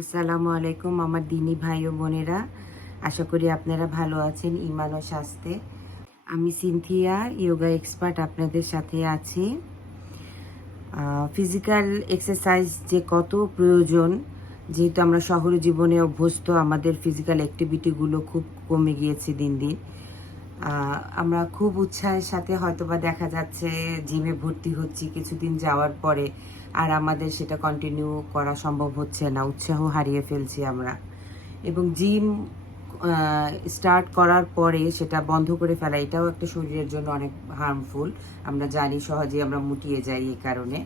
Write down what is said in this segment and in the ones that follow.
আসসালামু আলাইকুম আমার দিনী ভাই ও বোনেরা, আশা করি আপনারা ভালো আছেন ইমান ও স্বাস্থ্যে। আমি সিনথিয়া, যোগা এক্সপার্ট, আপনাদের সাথে আছি। ফিজিক্যাল এক্সারসাইজ যে কত প্রয়োজন, যেহেতু আমরা শহরে জীবনে অভ্যস্ত, আমাদের ফিজিক্যাল অ্যাক্টিভিটিগুলো খুব কমে গিয়েছে দিন দিন। আমরা খুব উৎসাহের সাথে হয়তোবা দেখা যাচ্ছে জিমে ভর্তি হচ্ছি, কিছুদিন যাওয়ার পরে আর আমাদের সেটা কন্টিনিউ করা সম্ভব হচ্ছে না, উৎসাহ হারিয়ে ফেলছি আমরা। এবং জিম স্টার্ট করার পরে সেটা বন্ধ করে ফেলা, এটাও একটা শরীরের জন্য অনেক হার্মফুল। আমরা জানি সহজেই আমরা মুটিয়ে যাই এই কারণে।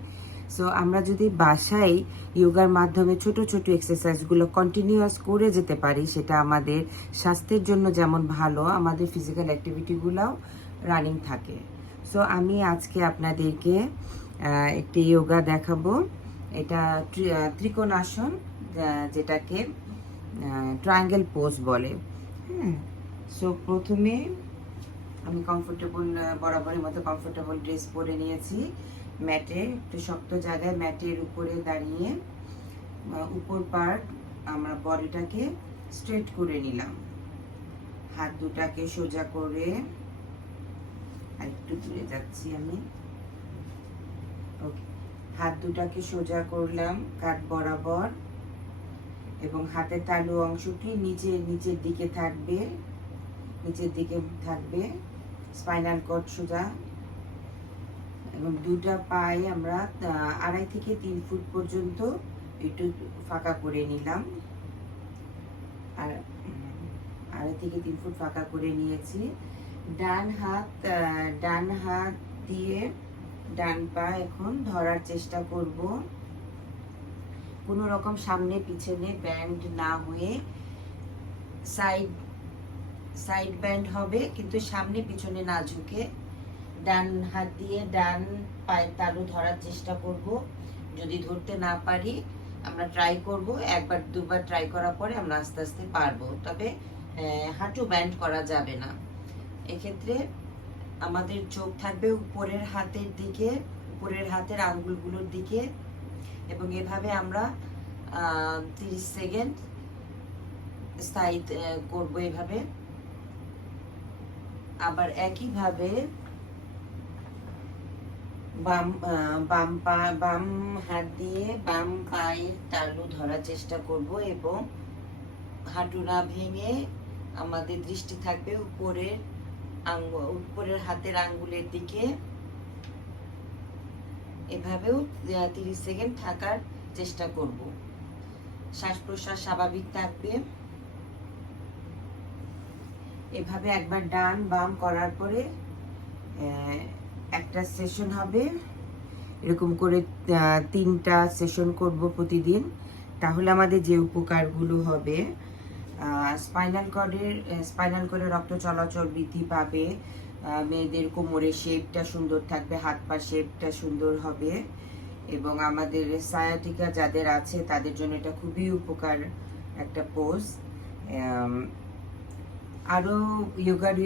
সো আমরা যদি বাসায় যোগার মাধ্যমে ছোট ছোট এক্সারসাইজগুলো কন্টিনিউয়াস করে যেতে পারি, সেটা আমাদের স্বাস্থ্যের জন্য যেমন ভালো, আমাদের ফিজিক্যাল অ্যাক্টিভিটিগুলোও রানিং থাকে। সো আমি আজকে আপনাদেরকে একটি যোগা দেখাবো। এটা ত্রিকোণাসন, যেটাকে ট্রায়াঙ্গেল পোজ বলে। হ্যাঁ, সো প্রথমে আমি কমফোর্টেবল, বরাবরের মতো কমফোর্টেবল ড্রেস পরে নিয়েছি। ম্যাটে, একটু শক্ত জায়গায় ম্যাটের উপরে দাঁড়িয়ে উপর পার্ট আমরা বডিটাকে স্ট্রেট করে নিলাম। হাত দুটাকে সোজা করে, আর একটু দূরে যাচ্ছি আমি। ওকে, হাত দুটাকে সোজা করলাম কাঁধ বরাবর, এবং হাতের তালু অংশটি নিচের দিকে থাকবে, স্পাইনাল কর্ড সোজা। এবং দুটা পায়ে আমরা 2.5 থেকে 3 ফুট পর্যন্ত একটু ফাঁকা করে নিলাম। আর 2.5 থেকে 3 ফুট ফাঁকা করে নিয়েছি। ডান হাত দিয়ে ডান পা এখন ধরার চেষ্টা করব, কোনো রকম সামনে পিছনে ব্যান্ড না হয়ে। সাইড ব্যান্ড হবে, কিন্তু সামনে পিছনে না ঝুঁকে। ডান হাত দিয়ে ডান পায়ের তালু ধরার চেষ্টা করব। যদি ধরতে না পারি আমরা ট্রাই করব, একবার দুবার ট্রাই করার পরে আমরা আস্তে আস্তে পারবো, তবে হাঁটু ব্যান্ড করা যাবে না। এক্ষেত্রে আমাদের চোখ থাকবে উপরের হাতের দিকে, উপরের হাতের আঙ্গুলগুলোর দিকে, এবং এভাবে আমরা 30 সেকেন্ড স্থায়ী করবো এভাবে। আবার একইভাবে বাম হাত দিয়ে বাম পায়ের তালু ধরার চেষ্টা করব, এবং হাঁটু না ভেঙে আমাদের দৃষ্টি থাকবে উপরের হাতের আঙ্গুলের দিকে। এভাবেও 30 সেকেন্ড থাকার চেষ্টা করব। শ্বাস প্রশ্বাস স্বাভাবিক থাকবে। এভাবে একবার ডান বাম করার পরে একটা সেশন হবে, এরকম করে 3টা সেশন করব প্রতিদিন। তাহলে আমাদের যে উপকারগুলো হবে, স্পাইনাল কর্ডে রক্ত চলাচল বৃদ্ধি পাবে, মেয়েদের কোমরের শেপটা সুন্দর থাকবে, হাত পা শেপটা সুন্দর হবে, এবং আমাদের সায়াটিকা যাদের আছে তাদের জন্য এটা খুবই উপকার একটা পোজ। আরও যোগার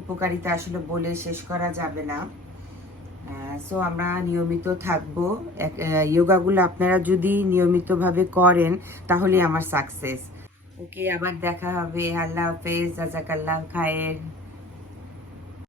উপকারিতা আসলে বলে শেষ করা যাবে না। সো আমরা নিয়মিত থাকবো। যোগাগুলো আপনারা যদি নিয়মিতভাবে করেন তাহলে আমার সাকসেস। ওকে, আবার দেখা হবে। আল্লাহ হাফেজ, জাজাকাল্লাহ খায়ের।